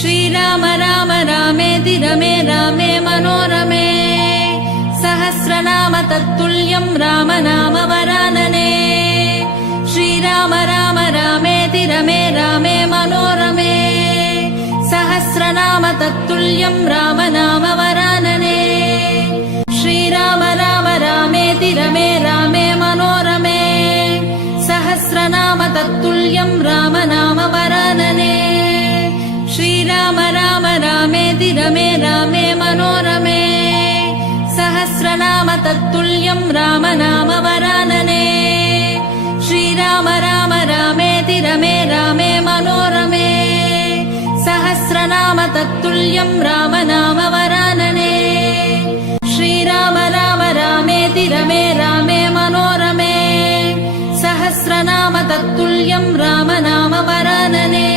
श्रीराम राम रामेति रमे रामे मनोरमे सहस्रनाम तत्तुल्यं राम नाम वरानने श्रीराम राम रामेति रमे रामे मनोरमे सहस्रनाम तत्तुल्यं राम नाम वरानने श्रीराम राम रामेति रमे रामे मनोरमे सहस्रनाम तत्तुल्यं राम नाम वरानने श्रीराम राम रामेति रमे रामे मनोरमे सहस्रनाम तत्तुल्यं राम नाम वरानने श्रीराम राम रामेति रमे रामे मनोरमे सहस्रनाम तत्तुल्यं राम नाम वरानने श्रीराम राम रामेति रमे रामे मनोरमे सहस्रनाम तत्तुल्यं राम नाम वरानने